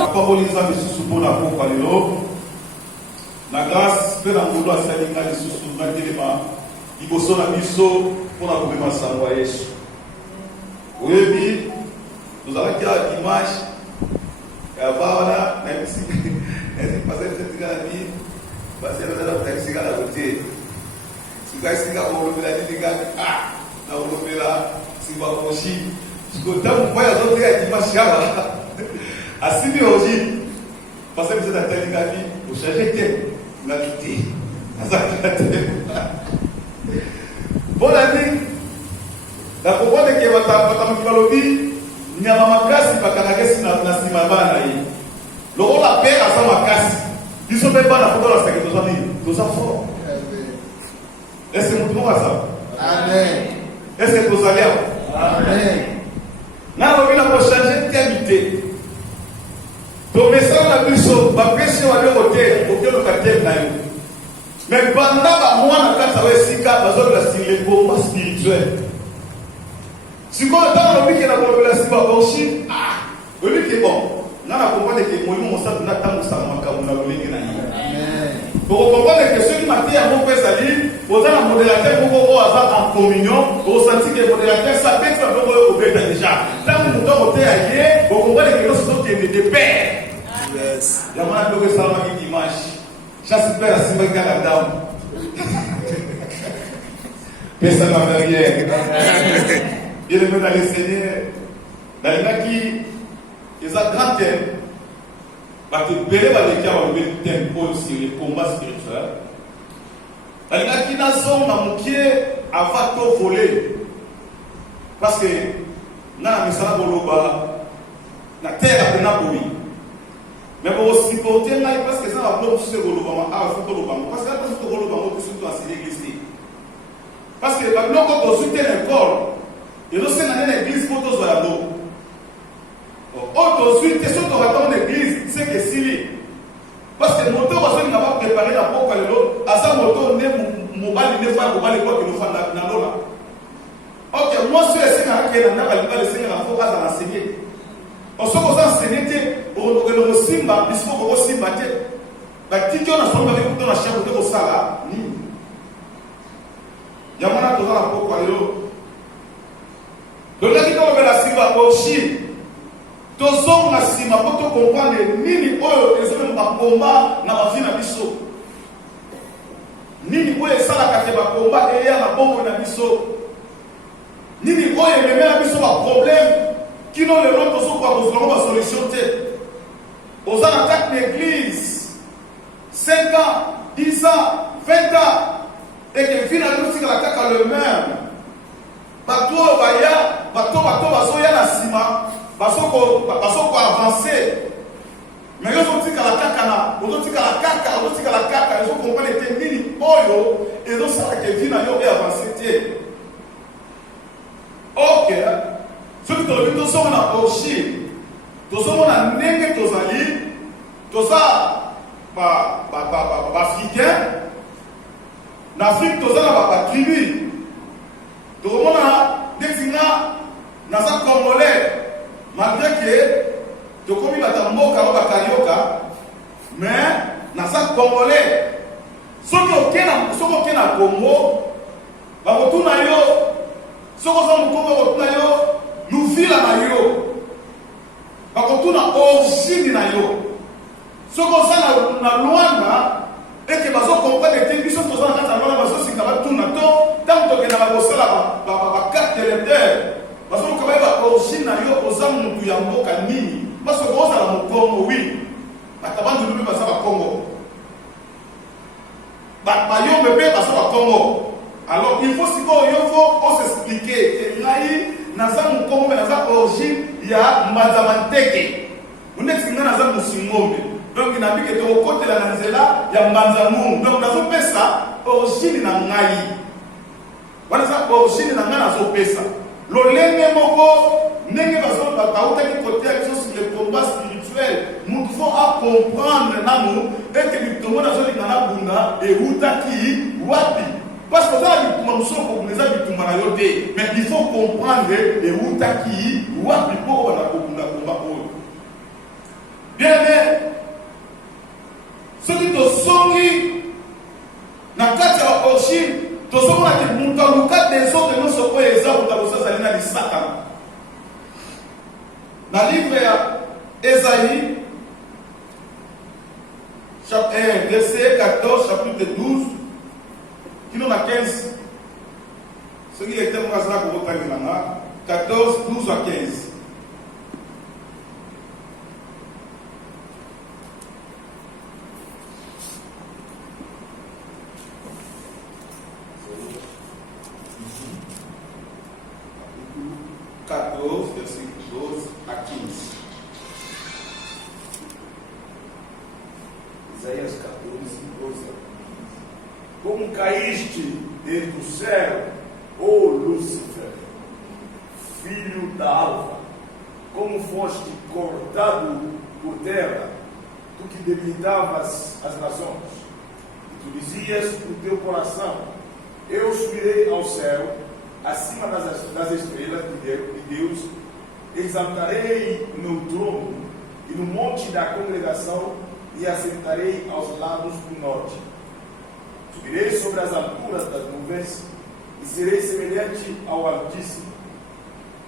Nakombolisa lisusu mpona pokwa lelo. Na grâce mpe na ngolu asalinga lisusu natelema liboso na biso mpona komema sango ya Yesu. Oyebi tozalaki ya dimanche ya bana na bisi pasaitika na bi basi bazala kotakisika na kote sikasika kolobela nini kaka na kolobela simba koshi sikotamu mpaya zote ya dimanche awa asimi oji parce que vous êtes à la vie vous changez la vie bon année la comprendre que votre malobi nyama makasi bakangakesi na sima bana yi loko la paix à sa makasi biso pe bana foto la secrétaire zoni to sa fort est-ce que nous trouvons ça amen est-ce que vous allez amen na lobi na ko changer d'habitude. Donc, mais ça, on a vu ça, ma pression à l'autre côté, au quartier naïf. Mais pendant que moi, quand ça va être si calme, c'est les combats spirituels. Si on entend le but qui est la population, le but qui est bon. On a compris que moi, on s'est dit que ça m'a fait un pour comprendre que ceux qui m'ont dit à mon père, vous avez un modérateur, vous avez en communion, vous sentez que le modérateur, ça peut être un peu ouvert déjà. Tant que vous avez ailleurs, vous comprenez que nous sommes des pères. Yes. Il y a un peu de salama qui dimanche. Chasse père à Simba la dame. Mais ça n'a rien. Il est venu dans les Seigneurs. Dans les gars qui, ils ont grand thème. Parce que Bélé va les faire le thème sur les combats spirituels. Dans les gars qui n'ont pas manqué à faire voler. Parce que, dans la Messala Boloba, la terre a été bouillie. Mais pour supporter, parce que ça va bloquer ce Golobama, parce que là, ce Golobama, c'est surtout à l'église. Parce que quand on soutient l'école, il y a aussi une église pour tous les adultes. Ensuite, ce qu'on va dans l'église, c'est que si. Parce que le moteur, on n'a pas préparé la porte à l'autre, à ça, le moteur n'est pas le faire, on va le voir qu'il nous fait dans l'eau. Ok, moi, je suis un n'a pas le Seigneur, il faut pas l'enseigner. On se pose en sénété, on le simba, il faut qu'on simba. La petite on a son avec dans la chambre de Osala, ni. Yamana toza la poko ayo. Donc là, quand on veut la simba aussi, tozong la simba pour te comprendre nini oyo les hommes ba combat na ba vie na biso. Nini oyo sala kate ba combat et ya na bongo na biso. Nini oyo me na biso ba problème. Qui n'ont le nom de la solution. Aux attaques l'église, 5 ans, 10 ans, 20 ans, et que finalement, si l'attaque à le même, bateau, bazoya la cima, bateau avancer. Mais ils ont dit qu'à la caca, ils ont compris les techniques, ils ont dit que finalement, ils ont avancé. Ok. Ce qui est le sommes en Chine, nous sommes en Nègre, nous sommes africains, en Afrique, nous sommes en tribu, nous sommes en Congolais, malgré que nous sommes en Carioca, mais nous sommes Congolais. Ceux qui sont au Congo, nous vivons na yo. Parce que tout na origine na yo. Ce qu'on sait na Luanda et que bazo comprendre que biso to za na Luanda bazo singa ba tout na to tant que na ba sala ba carte électeur. Bazo ko ba origine na yo ozamu mutu ya mboka nini. Parce que oza la Congo oui. Batabandu lubi basa ba Congo. Ba yo bébé basa ba Congo. Alors il faut s'expliquer que naza mukongo naza origine ya mbanzamanteke unetinga naza musingombe donc nabike to kotela na nzela ya mbanzamungu donc nazo pesa origine na ngai wana za origine na ngai nazo pesa lolenge moko ndenge bazo bauta ki côté action sur le combat spirituel nous devons comprendre namu et que bitongo nazo lingana bunda et utaki wapi. Parce que là, mais il faut comprendre les outils qui ou à plus pour la combat. Bien origine, tout ce qu'on a dit, nous avons des autres, nous sommes pas exemples, nous avons dit Satan. Dans le livre d'Ésaïe, verset 14, chapitre 12, qui nous a 15. Ce qui est tellement rassurant pour votre 14, 12 à 15. Verset 12 a 15. Isaías 14, 12 a 15. Como caíste desde o céu, ó Lúcifer, filho da alva, como foste cortado por terra, tu que debilitavas as nações, e tu dizias no teu coração: eu subirei ao céu, acima das estrelas de Deus, exaltarei o meu trono e no monte da congregação e assentarei aos lados do norte. Subirei sobre as alturas das nuvens e serei semelhante ao Altíssimo,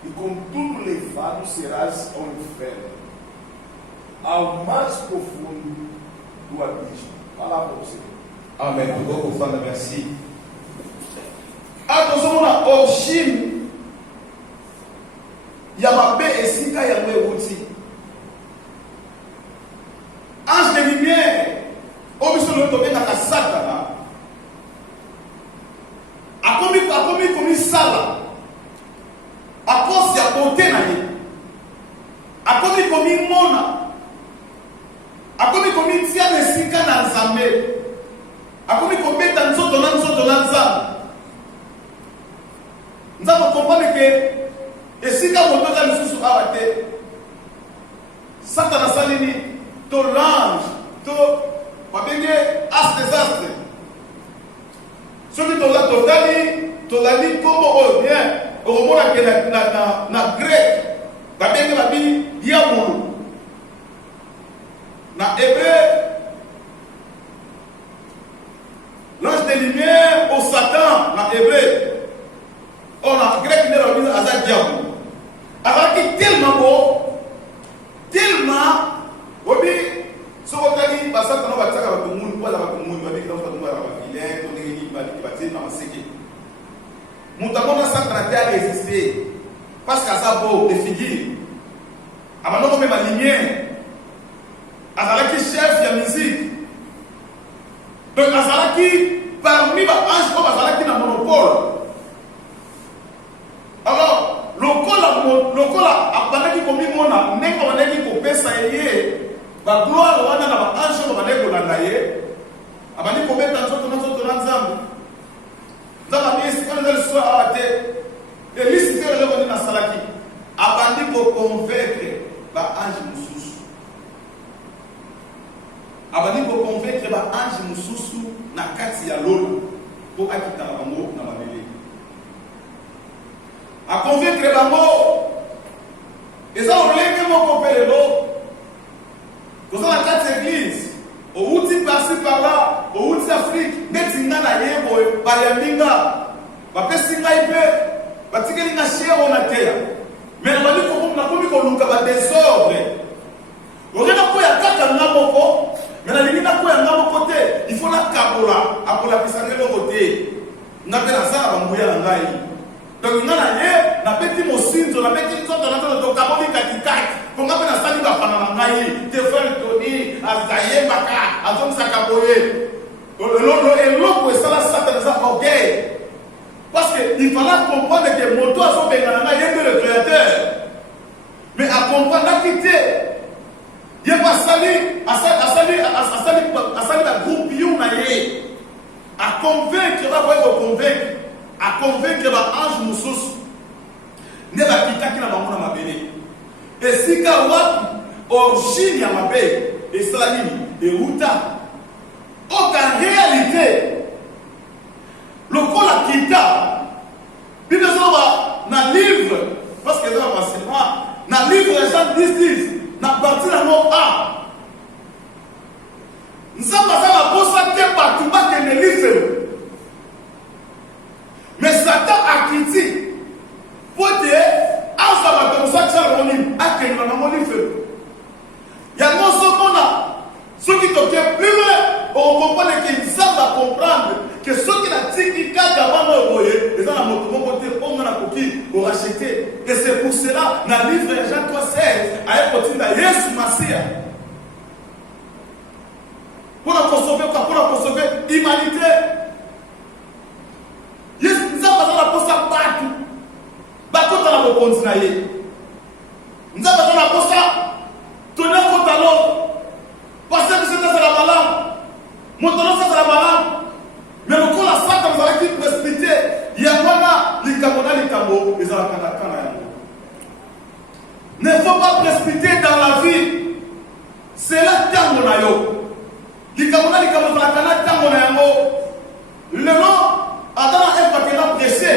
e com tudo levado serás ao inferno, ao mais profundo do abismo. Palavra do Senhor. Amém. Vou falar, merci. Attention, on a origine. Il y a ma paix et si quand il y a le outil. Ange de lumière, au milieu de l'automne, il y a un Satan. A commis ça. A cause de la beauté, a commis mona. A commis tia de sika dans Zambé. A commis dans Nzam. Nous avons compris que si quand on peut nous sous arrêter, Satan a salini, to l'ange, to as des astres. Celui qui l'a dit comme on vient, au moment où na grec, la Bible, diabolo. Na hébreu, l'ange de lumière au Satan, na hébreu. On a grec ne l'a dit à ça diable. Alors qu'il tellement beau, tellement, oui, ce qu'on a dit, parce que nous avons dit que nous avons dit que nous avons dit que nous avons dit que nous avons dit que nous avons dit que nous avons dit à résister. Parce qu'à ça, beau, des figures. Avant nous, même la lumière. Alors qu'il chef de la musique. Donc, alors qu'il, parmi les anges, comme alors qu'il a un monopole. Alors, le col a parlé qui commis mon âme, n'est pas un qui peut s'ailler, la gloire de l'ange, ange, on va aller pour l'annayer, a parlé pour mettre dans notre ensemble. Nous avons dit, c'est quand le soir a été, et l'ici, c'est le revenu dans Salaki, a parlé pour convaincre l'ange Moussous. A parlé pour convaincre l'ange Moussous, na kati ya lolo, pour acquitter la bango, na babélé. A convaincre les bango. Et ça, on l'a même compris l'eau. Dans la quatre églises, au outil par-ci par-là, au outil Afrique, net inga na yebo, bayambinga, bapesinga ipe, batikelinga chien on a terre. Mais on va dire qu'on a commis qu'on a désordre. On a quoi ya kaka ngamoko, mais la limite quoi ya ngamoko côté, il faut la kabola, apola pisangé le côté. On appelle ça bamouya la ngai. Donc, nous avons petit mosinzo, petit sorte de caboli katikati. Pour nga pena sali ba fana ngai, te frère Tony, azaye baka, azom sakaboye. Et l'autre est ça la Satan ça orgueil. Parce que il fallait comprendre que moto a son bengana, il est le créateur. Mais à comprendre à quitter. Il pas sali, à sali la groupe yonaye. À convaincre, à convaincre l'ange Moussous ne va quitter qui n'a pas mon amabélé. Et si quand on origine ya mabé et salami et ruta, aucune réalité. Le col a quitté. Puis nous avons dans livre, parce que nous avons enseignement, dans le livre de Jean 10, dans la partie de mot A. Nous sommes passés à la poste partout, pas que les livres. Et c'est pour cela, dans le livre de Jean 3,16, à écouter Yesu Massia. Pour la conserver l'humanité. Yesu nous a besoin de ça partout. Bakota la bokonzi na ye. Nous a besoin de ça. Tenir compte à l'autre. Parce que c'est la balance. Maintenant, c'est la balance. Mais le coup, la salle, vous avez qui précipité. Il y a pas les Camerounais, les Camerounais, les Alakana. Ne faut pas précipiter dans la vie. C'est là que tu as yo. Les Camerounais, les Alakana, tu as le nom, attends, un paquet pressé.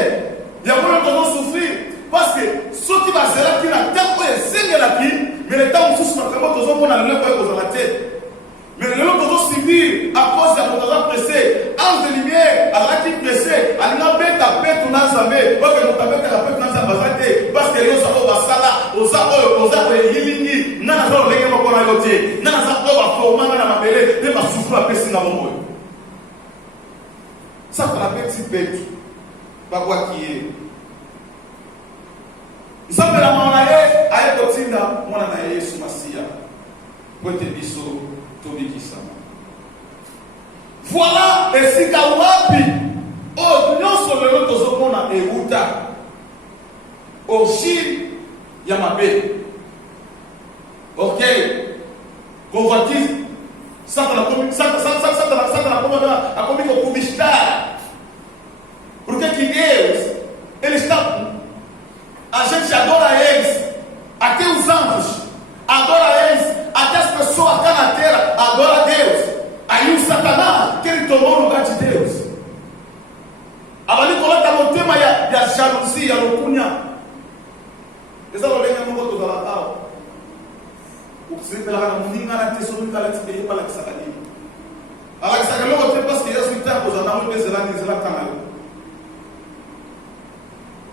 Il y a pas de souffrir. Parce que ceux qui vont se là, qui n'ont pas de la vie, mais les temps où nous sommes pour la tête. Mais les gens qui subir à cause de la pressée, en de lumière, à la qui pressée, à la bête à bête, on a jamais, parce que nous avons fait la bête dans sa basate, parce que les gens ont sala, aux arbres, yilini, n'a pas les gens qui ont yoté, n'a pas formé dans ma belle, ne pas souffrir à pesser dans mon monde. Ça, c'est la petite bête, pas quoi qui est. Nous sommes là, on a eu, à Ekotinda, on a eu sous Massia, pour te biso. Voilà et si kawapi oh nyonso lelo tozomona euta oshi ya mabe ok convoitise ça la commune ça la commune a commune au kubistar porque que Deus ele está a gente adora eles até os anjos adora eles até as pessoas cá na terra adoram a Deus. Aí o Satanás, que ele tomou o lugar de Deus. Ali coloca no tema e a jalousia, a loucura. Essa loucura não botou da latal. O que se pela na muninha na tesoura que ela te pediu para que sacaninho. Ela que sacaninho o tempo que Jesus está posando na mão dela diz lá canal.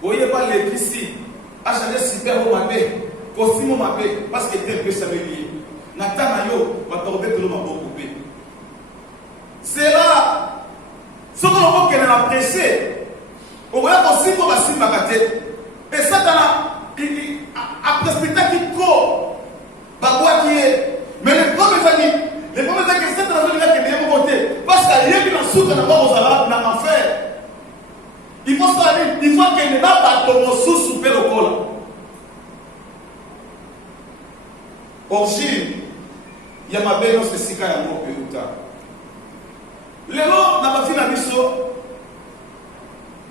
Oye para ler que se acha desse perro mabe, cosimo mabe, parce que tem que saber lier. Natana yo va tomber tout le monde coupé. C'est là ce qu'on voit qu'elle a pressé. On voit aussi qu'on va s'y magater. Et ça a précipité qui court. Bah quoi qui est. Mais les premiers familles, que c'est dans le qui est bien voté. Parce qu'il y a une soupe dans la enfer. Il faut qu'elle n'ait pas de sous souper au col. Origine. Il y a ma belle dans ce sika ya mo peuta. Lelo na bafina biso.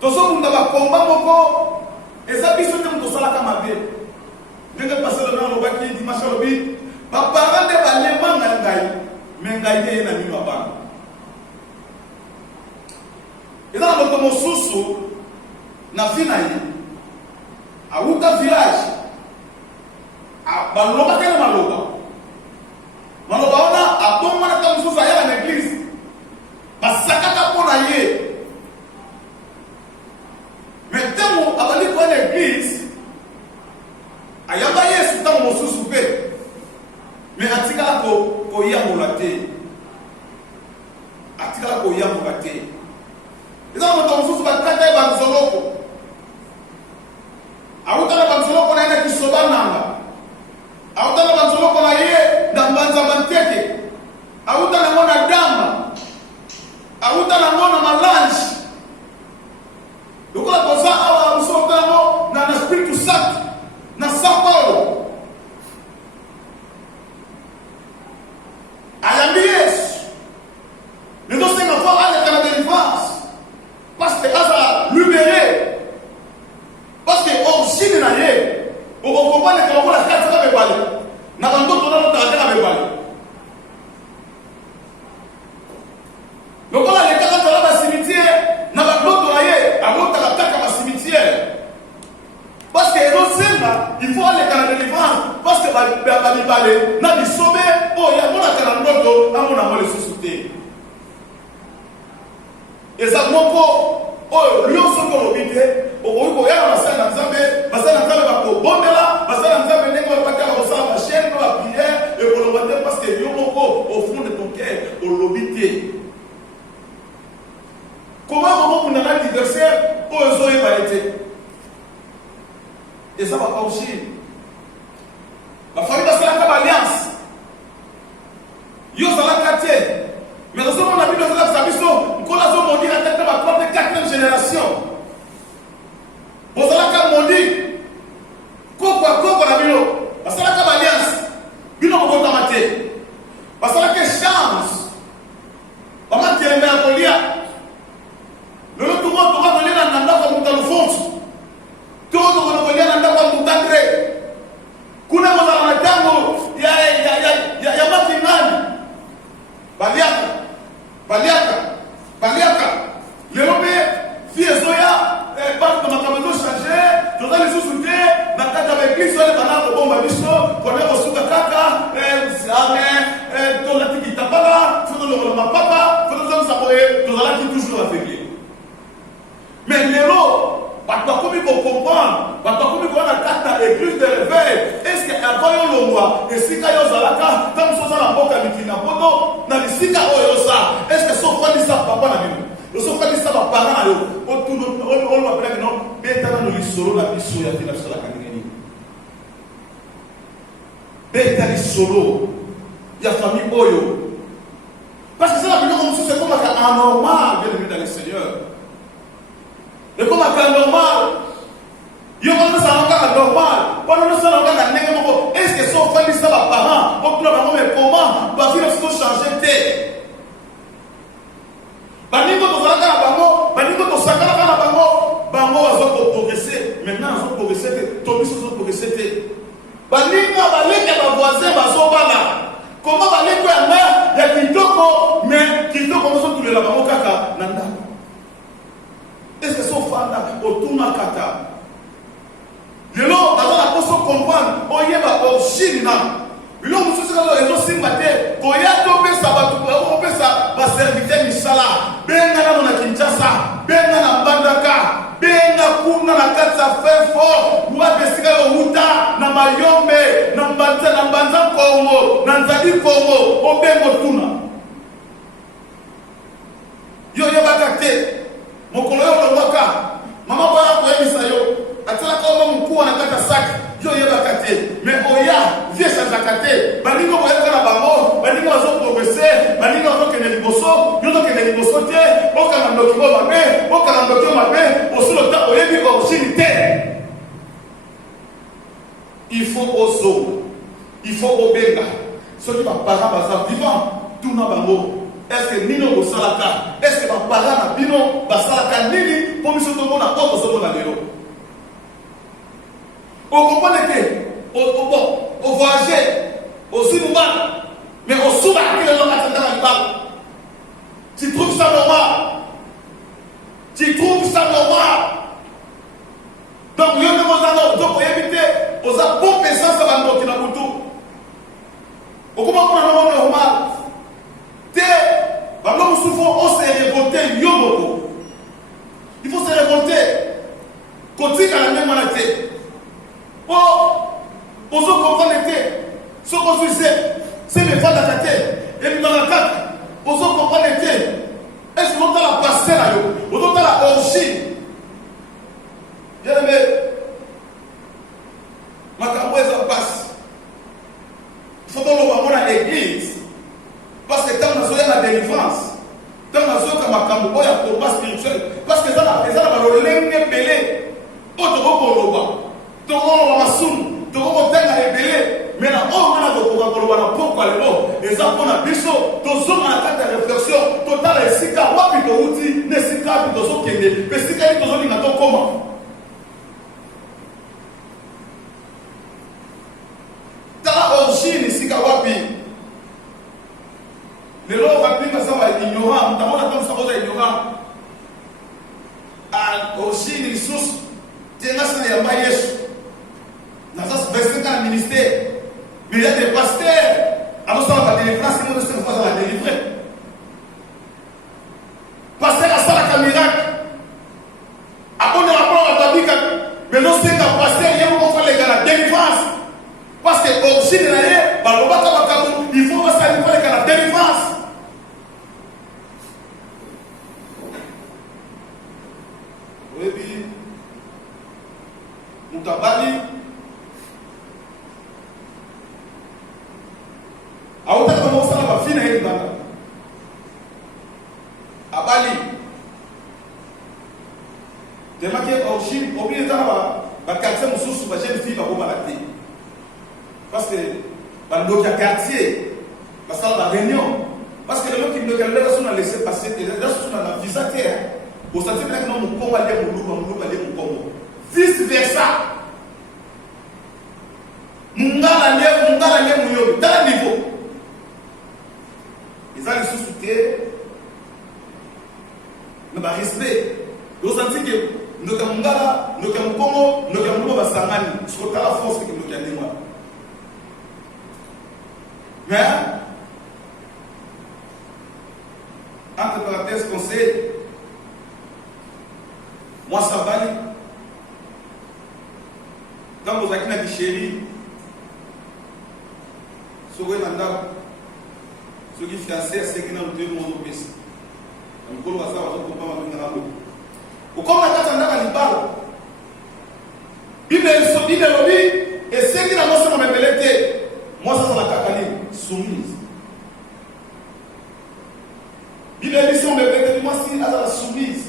Tozo munda ba komba moko. Eza biso te mto sala kama be. Ndenge passer le nom lobaki dimanche lobi. Ba parents de ba lema ngai. Mais ngai ye na mino ba. Eza na moto mosusu na fina yi. Auta village. Ba loba kana maloba. Malobaona abomba na tamususu aya na église. Basakaka pona ye. Mais temo abali kwa na église. Ayamba Yesu tamu mosusu pe. Mais atikala ko yambola te. Atikala ko yambola te. Eza moto mosusu bakata ba nzoloko. Awutana ba nzoloko na ina kisoba nanga. Awutana ba nzoloko na ye na mbanza manteke. Awutana mona dama. Awutana mona malanji. Lukola toza awa usotano na Espírito Santo na São Paulo. Ayambi Yesu. Nous sommes encore à la délivrance. Parce que Asa libéré. Parce que origine na ye. On comprend que on la carte va me parler. Na bando to na ta ta me parler. Donc on a les cartes dans la cimetière, na bando to ye, a monta la carte dans cimetière. Parce que il faut aller dans la délivrance parce que va lui parler, na bi sauver, oh ya mona kana ndoto, na mona mole susute. Eza moko oh lionso ko lobite. Oiko ya na sana nzambe basana nzambe bako bondela basana nzambe nengo bakaka basala ma chaîne la prière et pour le matin parce que yo moko au fond de ton cœur au lobité. Comment on a l'anniversaire aux oeufs été et ça baushiri. Bafamille basalaka b'alliance. Yo zalaka te. Mais dans ce moment, la Bible nous a dit qu'on a mondi la tête de ma propre 4e génération. Vous allez mondi. Koko na bino. Basalaka b'alliance. Bino moko tamate. Basalaka chance. Bama tiembe ya kolia. Lolo tumo kolia na nanda kwa mutalufonso. Tumo kolia na nanda kwa mutandre. Kuna mozala na tango ya makinani. Baliaka. Lelo pe fiezoya pas de makambo changer, toza les sous-souté na kata ba église wala bana ko bomba biso, kone ko suka kaka, toza tikita bala, foto lo mapapa, foto zo sa boye, toza la toujours aveuglé. Mais lelo bato komi ko comprendre, bato komi ko na kata église de réveil, est-ce que avant yo longwa, esika yo zalaka, tam so za na boka mitina poto, na bisika oyo sa, est-ce que so kwa lisa papa na bino? Le sofa dit ça va parler on va appeler non beta na lisolo la biso ya tina sala kanini beta lisolo ya famille oyo parce que ça la comme c'est comme anormal bien dans le Seigneur et comme anormal yo comme ça encore normal pendant ça on va nenge moko est-ce que sofa dit ça va parler on peut pas mais comment va vivre ce changer té Baniko tozalaka na bango, baniko tosakala na bango azo progresser. Maintenant azo progresser, tobiso azo progresser. Baniko baleke ba voisin bazobana. Comment baleko ya kitoko, mais kitoko mozo tulela bango kaka na ndako. Est-ce que so fanda otuna kaka? Lelo bazala poso comprendre, oyeba oshina. Bilo mususu kalo ezo simbate koya to pesa batu ko pesa ba serviteur misala benga na Kinshasa benga na Mbandaka benga kuna na katsa fefo mwa besika yo huta na mayombe na mbanza Kongo na nzali Kongo obengo tuna yo bakate mokolo yo longaka mama boya ko yebisa yo atala ko mkuu na kata saki yo bakate mais oya vie chanjakate baningo boyaka na bango baningo azo progresser baningo azo kene liboso yo to kene liboso te okana ndoki mabe osilo ta oyebi origine te il faut obenga soki bapara baza vivant tuna bango est-ce que nino bosalaka est-ce que bapara na bino basalaka nini po miso tomona oyo tozomona lelo on comprend que au voyager au Zimbabwe mais au Soudan il est là tu trouves ça normal donc il y a des gens donc pour éviter aux bons personnes ça va nous qui n'a pas tout au comment on a normal te alors souvent on s'est révolté yomoko il faut se révolter côté à la même maladie. Pour ceux qui comprennent ce qu'on se sait, c'est le vent de la tête. Et puis dans la tête, pour ceux qui comprennent est-ce qu'on a la passé là, on a la orgie. Bien aimé, ma campagne passe. Il faut qu'on le à l'église. Parce que quand on a la délivrance, quand on a ma campagne à combat spirituel, parce que ça a le belé, autre toko masum toko tenga ebele mais na o mana ko ko na poko lelo ezako na biso tozo na kata réflexion totale esika wapi to uti ne sika bi tozo kende pe sika ni tozo linga to koma tala origine sika wapi lelo wapi masaba ignorant mtamona kama sababu ignorant a origine sus tenga sana ya Yesu. Dans ce verset dans le ministère, mais il y a des pasteurs, alors ça va délivrer, c'est moi qui va délivrer. Pasteur à ça la miracle. Après on a rapport à la Bible, mais non c'est qu'un pasteur, il y a beaucoup de faire la délivrance. Parce que origine là, il faut faire la délivrance. Oui, Moutabali. sous ma jeune fille va vous malader. Parce que dans le quartier, parce que dans la réunion, parce que les gens qui nous laissé passer, les gens qui sont dans la visa terre, au sentiment que nous avons Congo, vice versa. Mungala Muyobi, dans le niveau. Ils ont les sous-soutés, nous avons respect. Nous avons dit que nous avons Mungala, nous avons Congo, nous avons Basangani, ce qu'on a la force que nous avons dit. Mais, entre parenthèses, conseil, moi ça va. Quand vous avez une chérie, si vous avez un homme, ce qui est fiancé, c'est qu'il y a un deux mots de plus. Donc, vous avez un homme. Vous comme la carte en homme, il parle. Bible est sorti de l'objet, et ce qui n'a pas son embelleté, moi ça, c'est la carte soumise. Bible est dit, moi si elle est soumise.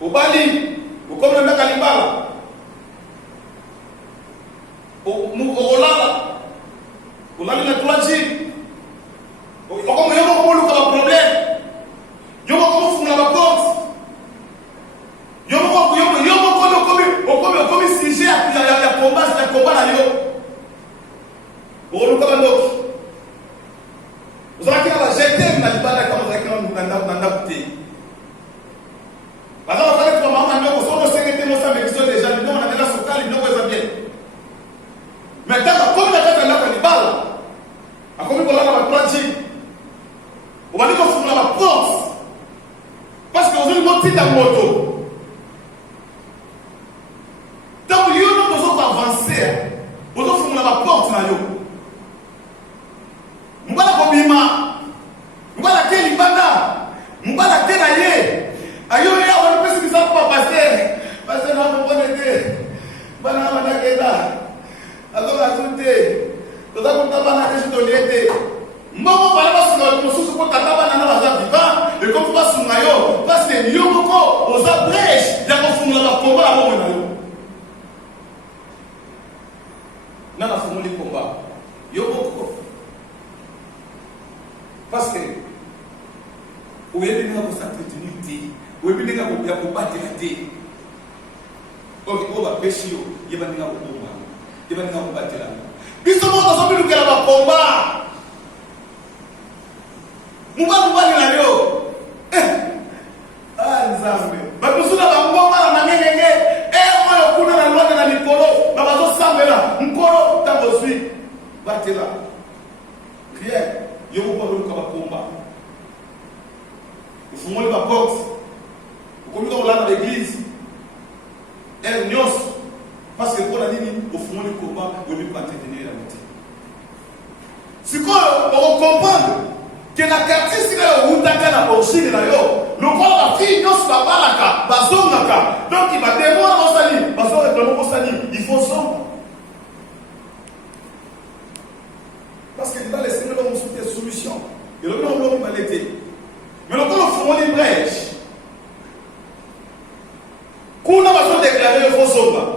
Au Bali, au comme le Nakalibala. Olala, olala na tuaji. Okomo yomo komo luka ba problème. Yomo komo funa ba porte. Yomo komo sujet ya combat na yo. Oluka ba ndoki. Ozaki na jeter na libala kama ozaki na ndakute. Baza bakale kwa mama ndoko sono sengete mo sa mekiso déjà ndoko na déjà sokali ndoko eza bien. Maintenant, comme la tête est là, il parle. A comme il va là, on va dire. On va dire qu'on fout la porte. Parce qu'on veut monter dans la moto. Donc, il y a besoin d'avancer. On doit fout la porte. On va la combima. On va la quelle banda. On va la quelle aïe. Aïe, on va le faire ça pour passer. Passer dans le bon été. Bana, bana, keda. Alors, à tout est, nous avons des choses de l'été. Moi, je vais vous dire que vous avez et comme vous passez sur parce que nous avons aux abrèges, nous avons combat à mon nom. Nous avons fait le combat. Parce que vous avez besoin de s'entretenir, vous avez besoin de battre la tête. Ok, on va pêcher, il y a besoin de combat. Il va nous battre là. Puis ce monde a envie de faire un combat. Nous allons voir les yo. Ah, nous avons. Mais nous sommes dans un combat là, nanene. Moi, je suis dans la loi de la Nicolo. Nous allons s'amener là. Nicolo, t'as reçu. Battez là. Rien. Je vous parle de combat. Vous fumez la porte. Vous commettez là dans l'église. Elle n'y parce que pour la ligne, au fond du combat, on ne peut pas entretenir la moitié. Si on comprend que la quartier, c'est là où on a la porchine, le corps la fille, non, c'est pas la cas, bazonaka. Donc il va démontrer au sali, bazonaka au sali, il faut sombre. Parce que dans les Seigneurs, on souhaite des solutions. Et le nom, on va l'été. Mais le corps, on fait une brèche. Quand on a besoin de déclarer, il faut sombre.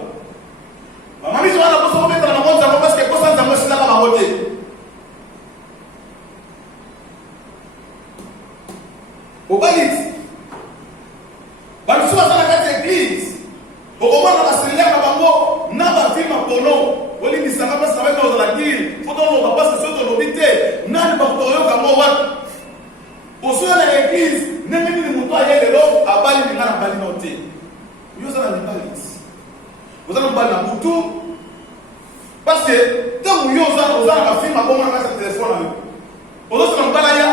Maman, je vais vous mettre dans la montre parce que quand ça va se la voter. Au Balit, dans la carte d'église, au moment où on va se lier à Bango, n'a pas vu ma pono. On dit que ça va pas se mettre dans la guilde. Il faut donc on va pas se faire de l'obité. N'a pas de rien comme moi. Au sein de l'église, n'a pas de mouton à y aller à Bali, n'a pas de noté. Nous allons à Balit. Vous allez parler de Moutou. Parce que tant que vous avez un film à comment on a ce téléphone, vous allez parler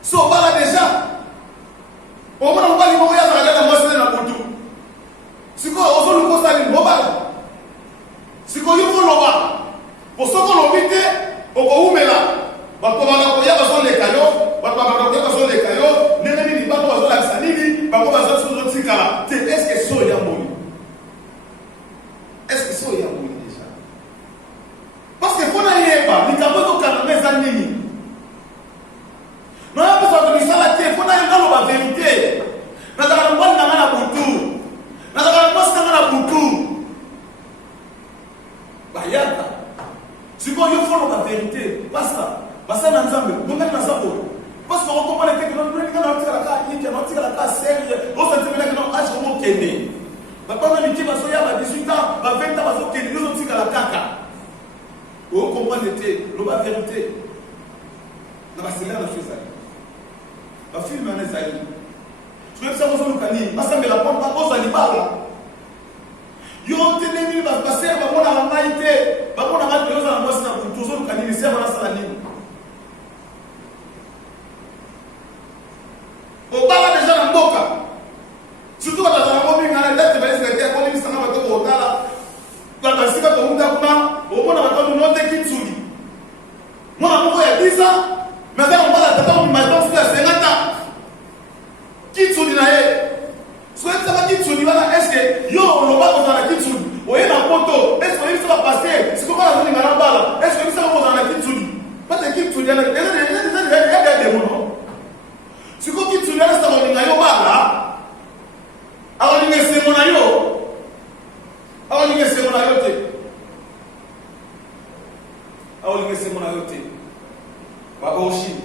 si on parle déjà, au moment où on parle de Moutou, on va parler de Moutou. Si on a un constat de Moutou, si on a un constat pour ceux qui ont été, on va où là. On va parler de caillots, on va parler de caillots, on va parler de caillots, on va parler de caillots. Est-ce que c'est ça? Est-ce que ça y a déjà? Parce que quand on y est pas, il y a beaucoup de mes amis. Nous avons besoin de nous salater, il faut aller dans la vérité. Nous avons besoin de nous vérité. Dans la série, la chose. La film est un Esaïe. Je vais faire un canine. Parce que la porte pas aux animaux. Yo tenenu va passer à mon arnaïté. Va mon arnaïté. Nous allons voir si nous toujours canine. C'est à la saline. Au bas déjà dans Boka. Surtout quand on a mis un lettre, mais c'est que on est sans avoir de là. Quand on s'y va pour nous avoir, au moins on va nous noter qui tue. Moi, il y a 10 ans, maintenant on va la tête, on m'a dit à 50 ans. Qui tue nae? Soit ça va qui tue, est-ce que yo on va dans la qui tue? Oye na poto, est-ce que ça va passer? C'est comment on a la balle? Est-ce que ça va dans la qui tue? Pas de qui tue, il y a des mots. C'est quoi qui tue là, ça va dans la balle? Alors, il y a ces monaïos. Alors, il y a ces monaïotés. Alors, il y a ces monaïotés. On va au Chine.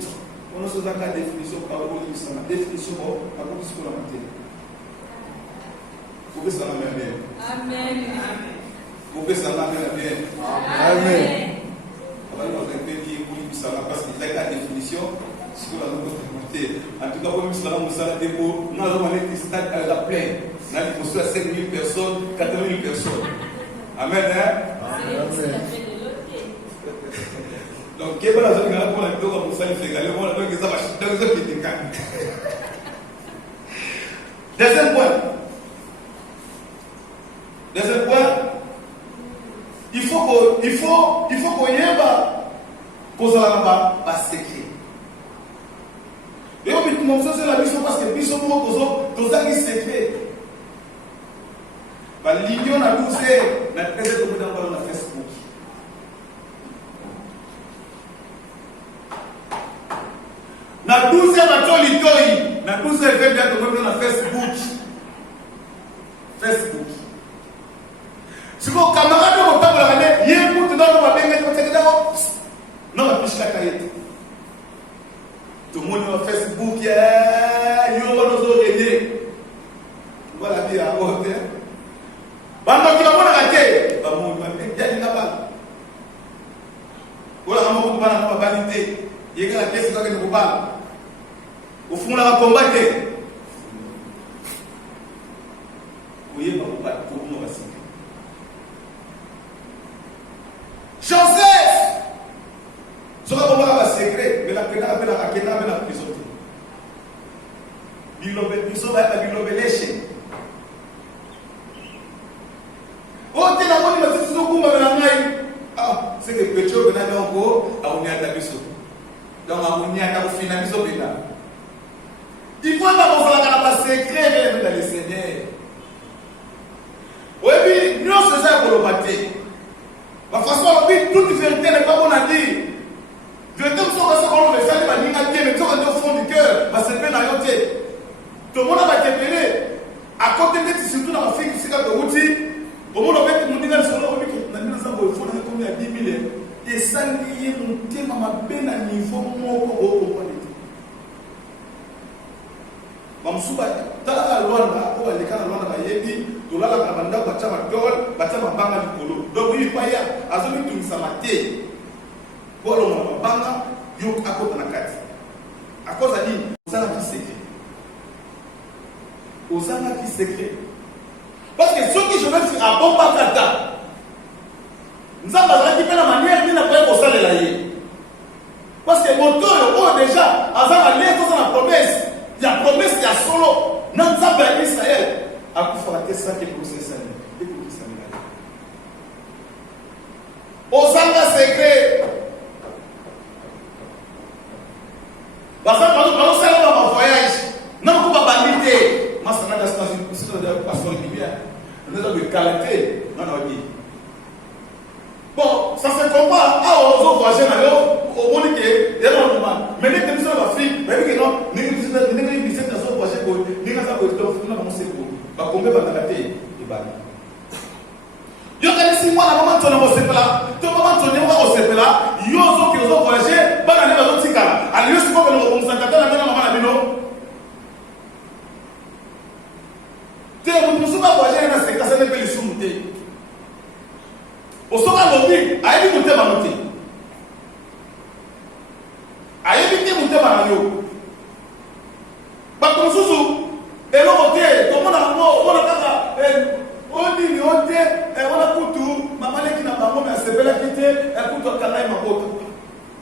On a besoin de définition pour avoir une définition pour avoir une scolarité. Vous pouvez s'en amener bien. Amen. Vous pouvez s'en amener bien. Amen. On va nous répéter pour que ça va parce qu'il y a la définition. Si vous l'avez écouté, en tout cas, pour nous, nous allons dépôt, nous allons aller au stade à la plaine. Nous allons construire 5 000 personnes, 80 000 personnes. Amen, hein? Donc, quelle est la zone pour la vidéo pour faire le fégal? On va voir que ça va dans les autres qui étaient calmes. Deuxième point. Deuxième point. Il faut qu'on y ait un secret. Et on dit que c'est la mission parce que mission nous a dit secret. L'union a poussé la présence de dans Facebook. Na 12e atolitoi, na 12e event dans Facebook. Facebook. Si vos camarades vont pas la regarder, hier pour te donner ma bengue comme ça non, ma fiche la cahier. Tout le monde sur Facebook, il y a nos oreillers. Voilà, bien à côté. Pendant qu'il va voir la tête, il va bien là-bas. Voilà, on va pas la vanité. Il y a la pièce qui nous parle. Au fond, on va combattre. Vous voyez, on va pour nous aussi. Joseph! Ce sera pour un secret, mais la prison. C'est que Pétro venait encore à Uniatabiso. Donc, à Uniatabiso, il faut avoir un secret dans le Seigneur. Oui, puis, nous, c'est ça pour le bâtir. De toute façon, toute vérité n'est pas bonne à dire. Vérité, nous sommes restés le message, mais nous sommes au fond du cœur, c'est peine à yoter. Tout le monde va t'épeler. À côté de ça, surtout dans la fille qui s'est fait outil, au monde va être monté dans le salon, on a mis dans un fond, on a 10 000. Et ça, il y a un thème à ma peine à niveau, mon corps. Mamsuba, tala Luanda, ou les canaux Luanda, Yebi, Tola la Banda, Bachama Tol, Bachama Banga Nicolo. Donc, oui, pas ya, Azoni Tumisamate, Polo Banga, Yuk Akota Nakati. À cause à dire, aux âmes qui secret. Aux âmes qui secret. Parce que ceux qui je veux dire à bon Bakata, nous avons la manière de ne pas être au salaire là. Parce que mon tour, déjà, avant d'aller dans la promesse. Il y a promesse, il y a solo. Nous avons Israël. À quoi faire ça qui est pour ça? Aux âmes secrets. Parce que nous allons dans mon voyage. Non, on ne peut pas banditer. Moi, c'est un pasteur libyen. Nous avons des qualités. Non, non, dit. Bon, ça se comprend. Ah, on va voyager au monde qui est derrière le monde. Mais les télévisions de l'Afrique, mais oui, non, nous avons une visite dans ce projet pour nous avons été dans mon séjour. Bah, combien va t'arrêter? Et bah, yo, quand si moi, la maman, tu n'as pas osé là, tu n'as pas osé là, yo, qui nous ont voyagé, bah, la maman, tu n'as pas allez, je suis pas venu au Moussakata, la maman, la maman, tu n'as pas voyagé dans ce cas, ça n'est pas les sous-moutés. Au sommet de l'objet, à une côté, ma noté. motema na yo. Bato mosusu eloko te tomona yango omona kaka onini ote wana kutu mama leki na bango me asepelaki te kutu akanga ye mabota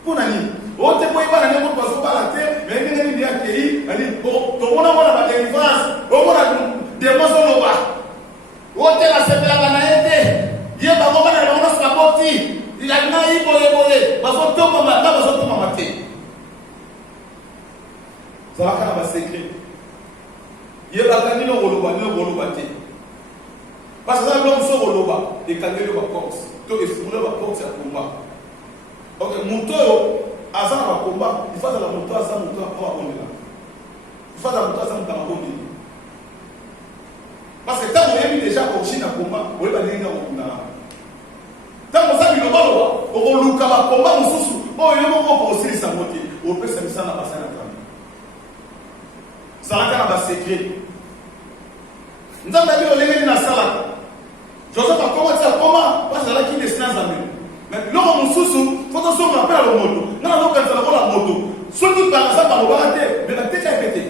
mpona nini ote po ebana nde moto azobala te me ndenge nini yakei tomona mona badelivrance omona demo zoloba ote nasepelaka na ye te ye bango bana na bango nyonso baboti ngai boyeboye bazotomama te zalaka na basekret yebaka nini okoloba te parce que ça biso okoloba ekangeli baporte to efungule baporte ya komba ok moto oyo aza na bakomba ifazala moto aza moto apo abondela ifazala moto aza moto abondeli parce que ntango oyebi deja origine ya komba oyeba ndenge okokundana ntango oza bilobaloba okoluka bakomba mosusu oyo yo moko okosilisa ngo te opesa misala na basala na nzambe zalaka na basekret nzambe abi olenge nini asalaka joseph akoma ti akoma mpasi azalaki destina nzambe me biloko mosusu fo tosonga mpe na lomoto nga nazokanisa lokola moto soki bangasa balobaka te me nateka epe te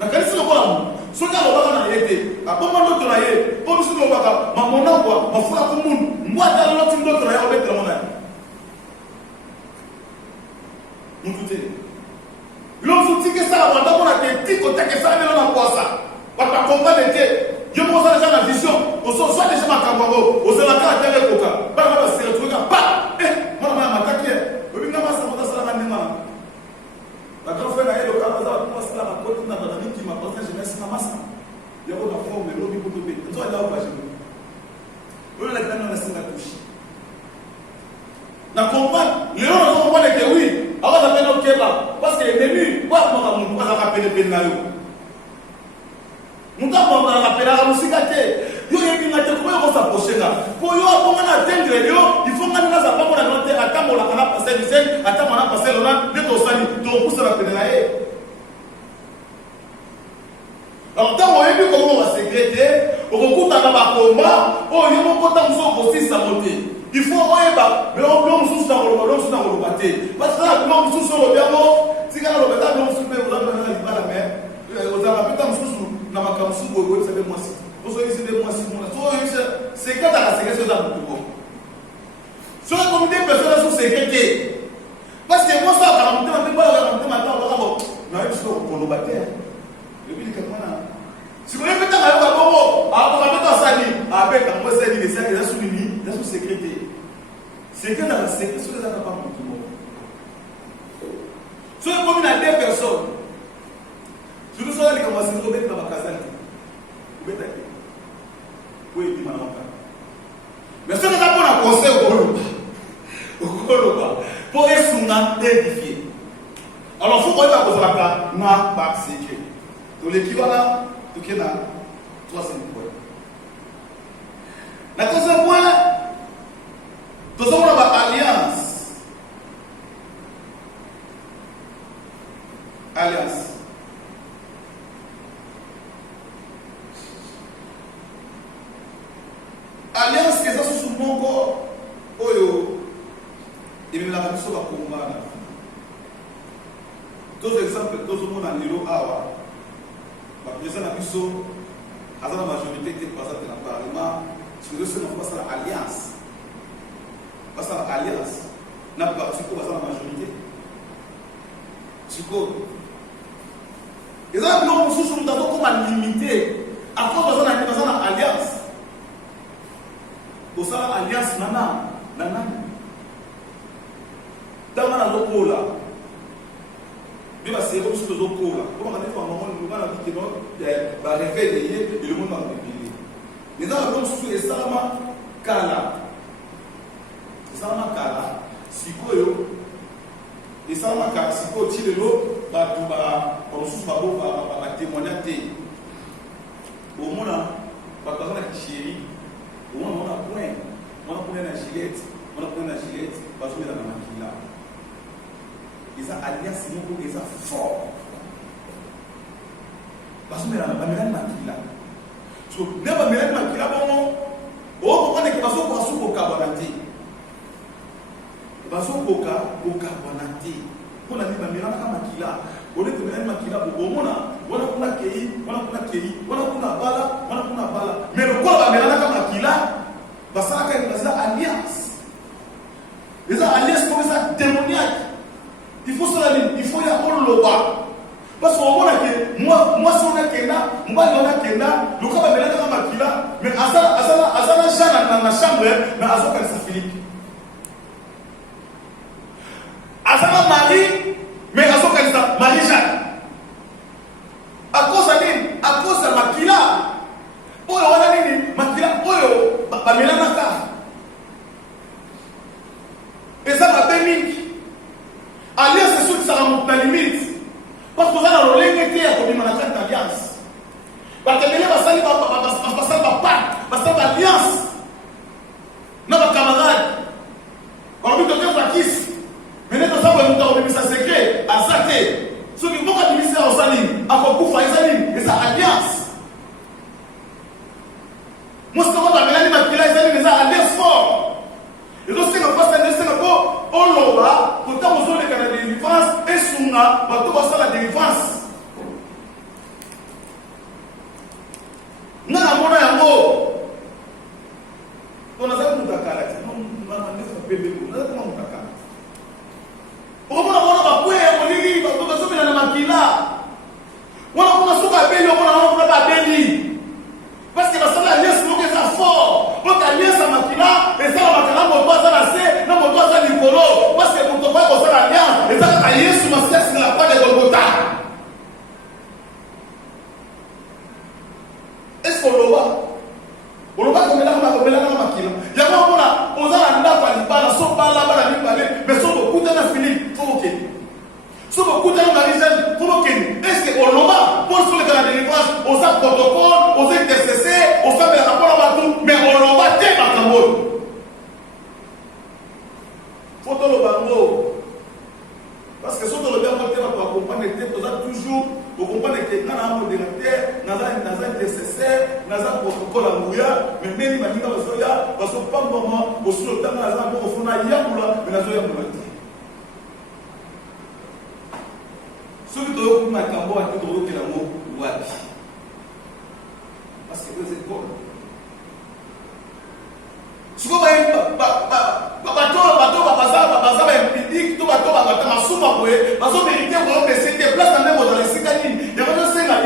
nakanisi lokola moto soki alobaka na ye te aboma ndoto na ye mpo biso lobaka mamonakwa mafulaka mundu mbwata aloti ndoto na ye obetelamo na ye mutu te biloko tiki esala banda mpona te tiki oteka esala melo na kwasa bato bakomprane te yo moko oza deja na vision osoa deja makambo yango ozalaka na tele ekoka bana basere tukoka pa mwana maya mataki ye obinga masa moto asalaka ndenge wana bagrand frère na ye lokaka aza bato basala bakoti na bana mikima pasa jeunesse na masa yango na forme elobi kutu mpe nzoa daa bajeme oyo lakina nio nasinga touche na comprendre lelo nazokomprendre ke oui awaza pene okeba parce que ennemi bwakomaka motu azalaka penepene na yo moto akomaka pelaka mosika te yo yebinga te komo yokosaposhenga po yo aponga na atteindre yo ifongani nazapango na no te atambolaka na pase misel atambola na pase lona nde tosali tokopusana pene na ye alors ntango oyebi komo basekret te okokutana bakomba oyo yo moko ntango mosu okosisa mo te il faut oyeba biloko mosusu na koloba biloko mosusu na koloba te parce que biloko mosusu olobi yango tikala loba eza biloko mosusu mpe ozalaa libala me ozala mpeta mosusu na makambo mosusu boye koyebisa mpe mwasi ozoyebisi nde mwasi mona so oyebisa sekret aka sekret eza motu bo soki komi te personne so sekret te parce que mwasi akala motema mpe balaka motema ta olaka bo nayebi siko koloba te ebilika mwana sikoyo mpe tanga yoka bongo akoka mpe tosali abeta mweseni esaki eza su nini eza su sekret te sekret aka sekret soki ezaka pa motu bo soki komi na deux personnes surtout soki likambo ya sekret obeti na bakazali te obeta te oyo edima na maka mais soki eza mpona conseil okoloba mpo esunga edifie alors fo koyeba kozalaka na basekret toleki wana toke na troisième point na troisième point tozomona baalliance alliance eza susu moko oyo ememelaka biso bakombana tozo exemple tozomona lelo awa baprésident na biso aza na majorité te présente na parlement sikoyo basala alliance na parti po baza na majorité sikoyo eza biloko mosusu moto azokoma limité a cause baza na alliance kosala alliance na nani ntango nazokola nde baseko biso tozokola komaka nde bana bikeno barevele ye elomoni bakobebile eza na biloko mosusu esalama kala sikoyo ti lelo bato bamosusu batémoigna te omona bato baza na kisheri omona point na gilete bazomela na makila eza alliance moko eza fort bamelani makila so nde bamelani makila bongo okokoneke bazokokabwana te Pour la vie, mais là, makila. On est que même makila, on a kei, on a bala. Mais le corps, mais là, makila, parce que c'est une alliance. Les alliances comme ça démoniaques. Il faut cela, il faut y avoir le bas. Parce qu'on voit que moi si on a kena, moi on a kena, le corps va venir dans ma makila, mais azala chana dans la chambre, mais azoka ça Philippe. Azala Marie, mais azoka ça Marie-Jeanne. À cause de nini? À cause de makila. Oyo wana nini? Makila oyo ba melana ka. Et ça m'a permis. Alliance c'est sûr que ça remonte la limite. Parce que ça a l'engagement comme une alliance. Parce que les gens passer alliance. Non pas camarade. On dit que tu kiss. Mais nous avons un ça secret à Saté. Ce qui vont administrer au Salim, à Kokufa et ça alliance. Moi ce que on a Mélanie Makila et ça alliance fort. Et donc c'est que c'est on l'aura pour tant aux autres de la délivrance et souna pour tout ça la délivrance. Nana mona yango. On a ça mutaka là. Non on bébé on a comment mutaka. Pour moi on va quoi on dit parce que ça vient na makila. On a suka beli on a pas beli. Parce que ça la laisse nous que ça fort. Donc la laisse à makila et ça la makila mon doigt ça la c'est non mon doigt ça Nicolo parce que mon doigt ça la lien et ça la Yesu ma sexe na pas de Golgotha. Est-ce qu'on le voit? On le voit comme là makila. Il y a moi on a nda pa libala so ba la ba la libala mais so beaucoup de la Philippe faut OK. So beaucoup de la Marie-Jeanne faut OK. Est-ce que on le voit pour sur le canal de délivrance on a protocole on a TCC on fait le rapport à tout mais on le voit té makambo. Faut le bango. Parce que surtout le bien côté va accompagner toujours vous comprenez que quand on a un modérateur, dans un nécessaire, dans un protocole à mourir, mais même il va parce que pas moment, au sous le temps, dans un au fond, il y a mais dans un ceux qui doivent mettre un cambo à tout le monde qui est l'amour, wapi. Parce que vous êtes bon. Ce qu'on va dire, bateau,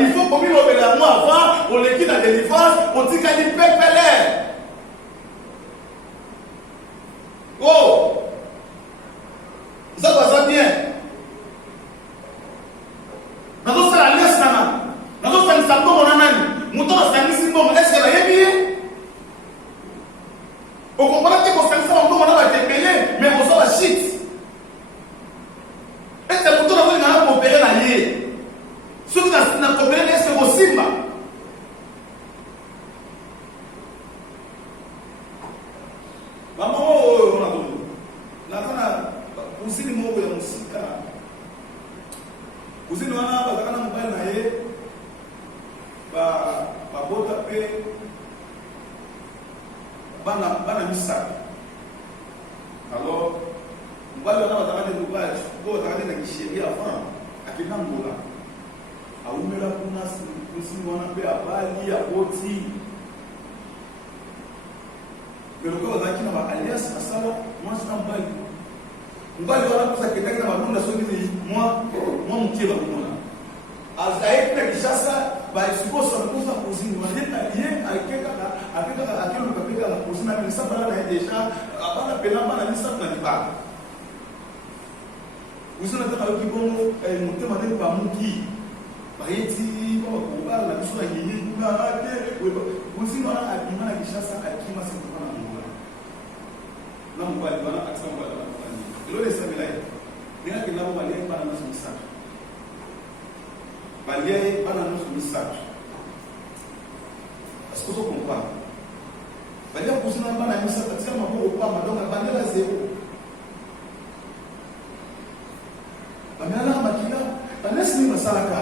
il faut qu'on ait la moi avant, on les quitte la délivrance, on dit qu'il y a une oh, ça va bien. Nous avons la laisse, nous avons fait un sabot, nous avons fait un sabot, est-ce qu'elle a bien? Au comprendre que quand ça on va être payé, mais on sort la shit. Et c'est pour tout le monde qui a coopéré la liée. Ceux qui ont coopéré, c'est possible. Maman, on a dit, la cousine m'a dit, cousine m'a dit, ba bota pe bana misa. Alors mbali wana bataka de ouvrage ko bataka na kisheria avant akina ngola aumela kuna sisi wana pe abali aboti pero ko zakina ba alias asala moi c'est mbali wana kusa kitaka na bunda so ni moi mkiba kuna azaye pe kishasa ba sikosa kusa kuzini waneta yeye akeka akelo kapeka la kuzina ni sabala na deja abana pena bana ni sabala ni ba usina tata kibomo mutema ne pa muki bayeti ko ba la bisura yini na ate usina na akima na kishasa akima sikana ngula na mbali bana aksa mbali bana lole sabila ni na kinabo bali bana na sumisa balié bana nos message est-ce que tu comprends balié kusina bana message tia maboko kwa madonga bandela zero bamela makina banesi ni masala ka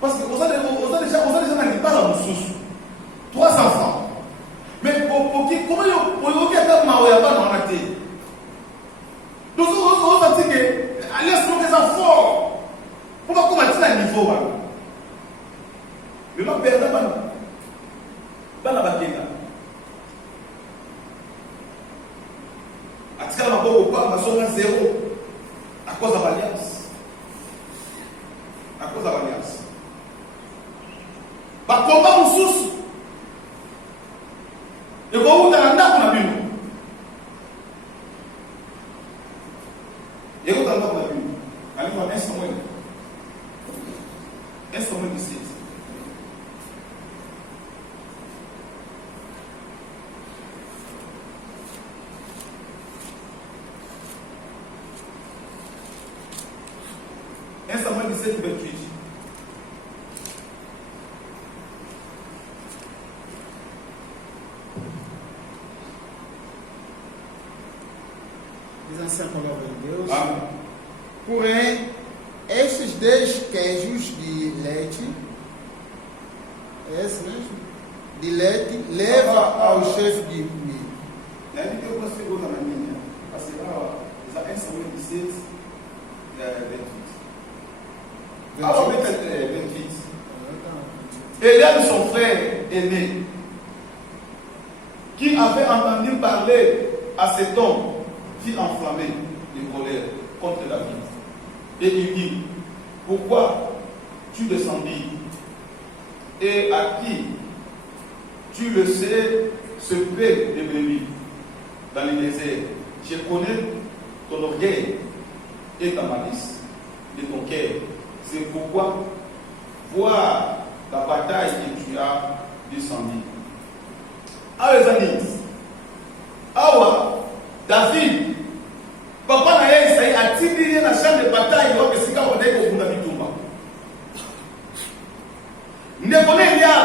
parce que on a déjà dans les parents mususu 3 enfants mais pour qui comment yo pour qui ata maoya bana on a été donc on va dire que bakenda. Atikala maboko kwa mazonga zéro à cause de l'alliance. À cause de l'alliance. Bakomba mususu. Et quand vous avez un ndako na bino. Et vous avez un ndako na bino. Allez voir un Samuel. Un Samuel 17. Un Samuel 17, 28. Diz assim a palavra de Deus. Amém. Porém, estes 10 queijos de leite, é esse mesmo? De leite, leva ao chefe de comida. La vie que vous faites dans la ligne, parce que là, il y a un Samuel 17, 28. Alors, 28. Eliab, son frère aîné, qui avait entendu parler à cet homme, fit enflammer de colère contre David. Et il dit, pourquoi tu descendis et à qui tu le sais se paie de brebis dans le désert? Je connais ton orgueil et ta malice de ton cœur. C'est pourquoi voir la bataille que tu as descendue. Ah les amis, awa David, papa na ye Isaïe a tiré la champ de bataille que c'est quand on est au bout de la bitumba. Ne connaît rien.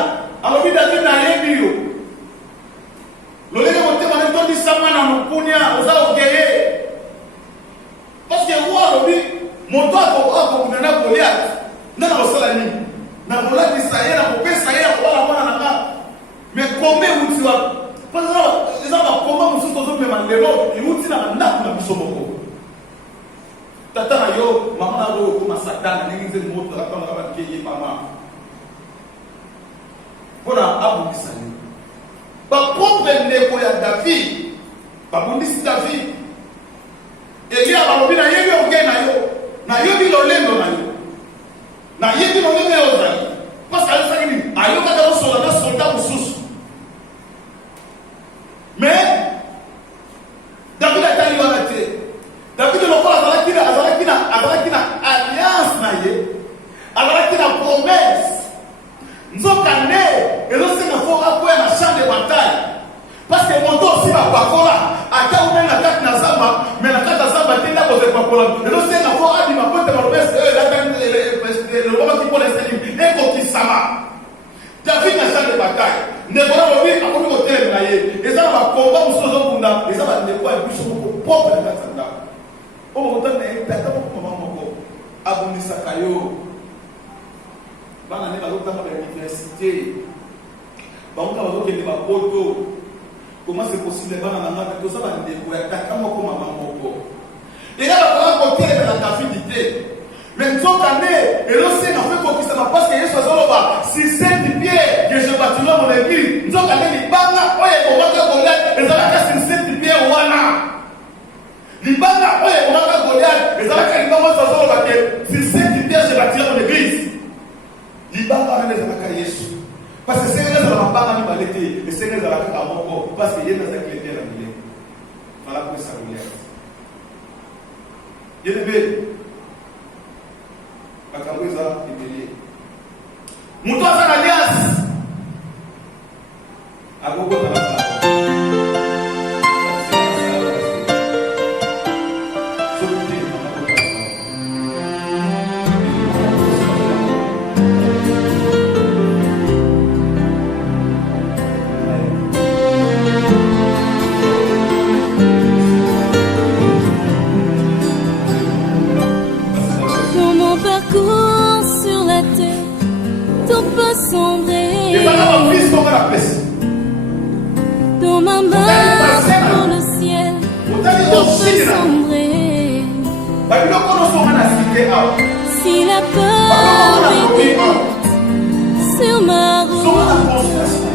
Alors lui David n'a rien vu. Le lege monté mon étoile dit sama na mupunia oza ogeye. Parce que moi lui mon toit a nana Goliath nana osala nini na Goliath Isaïe na kopesa ye wala mwana nanga. Mais combien vous tu parce que les gens comment vous sont tous même lelo et vous tina na na bisomoko. Tata na yo mama na ro ko masatana ni ngize moto la kama kama keye mama. Voilà abundisani. Ba pombe ndeko ya David. Ba bundisi David. Elia balobi na yebi oge na yo. Na yebi lolendo na yo. Na yebi lolendo yo zali. Parce que ça nini ayo kata ko sola na soldat mususu. Mais David a tali wana te. David lokola azalaki na alliance na ye. Azalaki na promesse. Nzokane ezosenga fo akoya na champ de bataille. Parce que moto aussi va pakola ata ou na kati na zamba mais na kati na zamba tenda ko te pakola. Ezosenga fo abi makote malobes le roi qui pose les eko kisama. David na champ de bataille. Ne voilà obi akomi ko tele na ye. Eza ba combat musozo kunda, eza ba ne kwa biso ko pop na katanda. O mo tanda e tata ko mama moko. Abundisa kayo. Bana ne balota à l'université. Banka bazokende ba poto. Comment c'est possible bana na ngata to ça ba ndeko ya tata moko mama moko. Et là ba côté de la Davidité. Mais nzokane elose na fait kokisa na parce que Yesu azoloba si c'est du pied que je bâtirai mon église. Nzokane libanga oye komaka Goliath ezalaka si c'est du pied wana. Libanga oye komaka Goliath ezalaka libanga azoloba que si c'est du pied je bâtirai mon église. Libanga ane ezalaka Yesu. Parce que c'est les mabanga ni balete et c'est les alaka moko parce que yena zakile bien la mile. Voilà pour ça Goliath. Yébe akamweza Biblia. Mtu afanya alias. Agogota na baba. Dans ma main pour le ciel, tout peut sombrer. Si la peur est sur ma route,